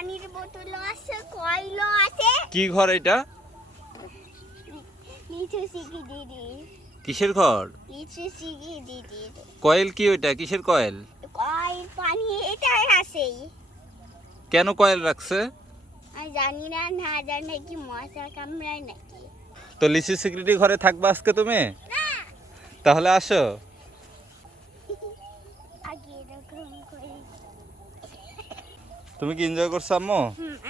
পানির বোতল আছে, কয়লো আছে। কি ঘর এটা? লিচু শিখি দিদি। কিসের ঘর? লিচু শিখি দিদি। কয়েল কি ওইটা? কিসের কয়েল? কয় পানি এটাই আছে। কেন কয়েল রাখছে? আমি জানি না, না জানি কি মশা কামড়ায় নাকি। তো লিচু সিকিউরিটি ঘরে থাকবা আজকে তুমি? না, তাহলে আসো। আগে এরকম করি। তুমি কি এনজয় করছো আম্মু?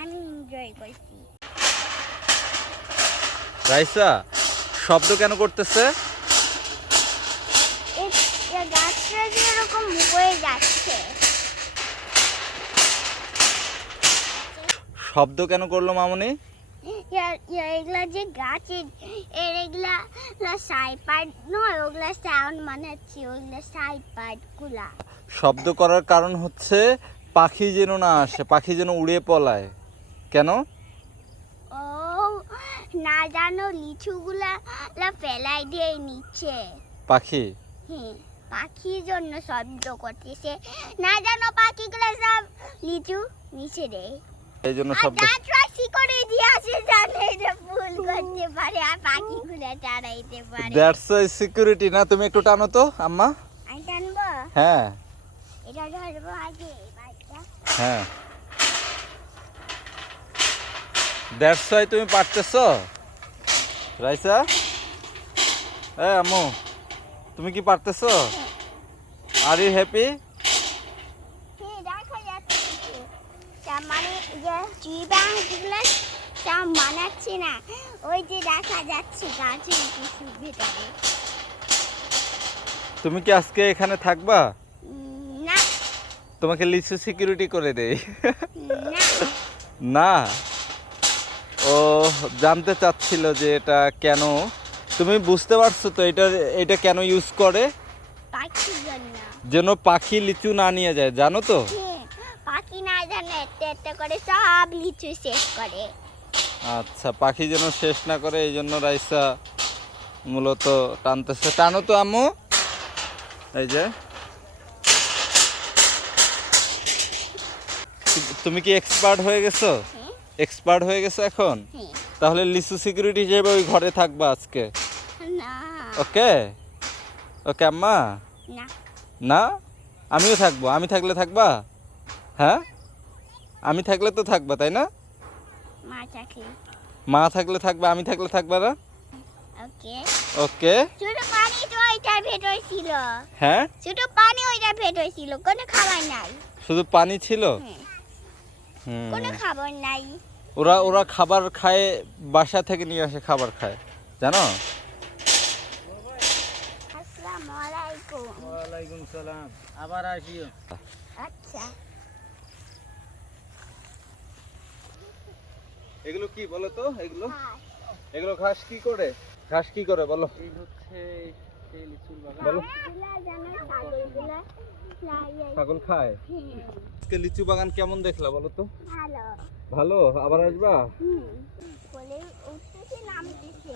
আমি এনজয় করছি। রাইসা, শব্দ কেন করতেছে? এই গাছটা যে এরকম বয়ে যাচ্ছে। শব্দ কেন করলো মামুনি? এগুলা যে গাছ, এগুলা সাইপার্ট নয়, ওগুলা সাউন্ড মানাচ্ছি, ওগুলা সাইপার্ট গুলা। শব্দ করার কারণ হচ্ছে পাখি যেন না আসে, পাখি যেন উড়ে পলায়। কেন? ও না জানো, লিচুগুলা ফেলাই দিয়ে নিচ্ছে পাখি? হ্যাঁ, পাখির জন্য শব্দ করতেছে। না জানো পাখিগুলা সব লিচু নিচে দেয়। এই জন্য আর শব্দ। গাছরা শিকড়ে দিয়ে আসে, জানে যে ফুল করতে পারে আর পাখিগুলা তাড়াইতে পারে। দ্যাটস ওয়াই সিকিউরিটি না? তুমি একটু টানো তো আম্মা। আমি টানবো? হ্যাঁ এটা ধরবো আগে বাচ্চা। হ্যাঁ, দ্যাটস ওয়াই তুমি পারতেছো রাইসা। আম্মু, তুমি কি পারতেছো? Are you happy? হ্যাঁ, দেখা যাচ্ছে কিছু। তার মানে যে চিবাগুলো সব মানাচ্ছে না, ওই যে দেখা যাচ্ছে গাছের কিছু ভেতরে। তুমি কি আজকে এখানে থাকবা? না তোমাকে লিচু সিকিউরিটি করে দেই। না, না, ও জানতে চাচ্ছিল যে এটা কেন। তুমি বুঝতে পারছো তো এটা কেন ইউজ করে? পাখির জন্য। যেন পাখি লিচু না নিয়ে যায়, জানো তো? হ্যাঁ, পাখি না জানে একটা একটা করে সব লিচু শেষ করে। আচ্ছা, পাখি যেন শেষ না করে এই জন্য রাইসা মূলত টানতেছে। টানো তো আম্মু। এই যে, তুমি কি এক্সপার্ট হয়ে গেছো? হ্যাঁ এক্সপার্ট হয়ে গেছো এখন? হ্যাঁ। তাহলে লিচু সিকিউরিটি হিসেবে ওই ঘরে থাকবা আজকে। না ওকে ওকে আম্মা। না, না, আমিও থাকবো। আমি থাকলে থাকবা? হ্যাঁ, আমি থাকলে তো থাকবা, তাই না? মা চাকরি। মা থাকলে থাকবে, আমি থাকলে থাকবা না? ওকে। ওকে। ছোট পানি তো ওইটার ভেতর ছিল। হ্যাঁ, ছোট পানি ওইটার ভেতর ছিল, কোনো খাবার নাই। শুধু পানি ছিল? হ্যাঁ, হুম। কোনো খাবার নাই। ওরা ওরা খাবার খায়, বাসা থেকে নিয়ে আসে খাবার খায়, জানো? আসসালামু আলাইকুম। ওয়ালাইকুম সালাম। আবার আসিও। আচ্ছা, এগুলো কি বলো তো? এগুলো হ্যাঁ। এগুলো ঘাস কি করে? ঘাস কি করে বলো? এই হচ্ছে সেই লিচুর বাগান। বলো। গাছগুলা যেন ছাগলগুলা খায়। ছাগল খায়? হুম, আজকে লিচু বাগান কেমন দেখলা বলো তো? ভালো। ভালো। আবার আসবা? হুম, বলে উঠতেছে নামতেছে।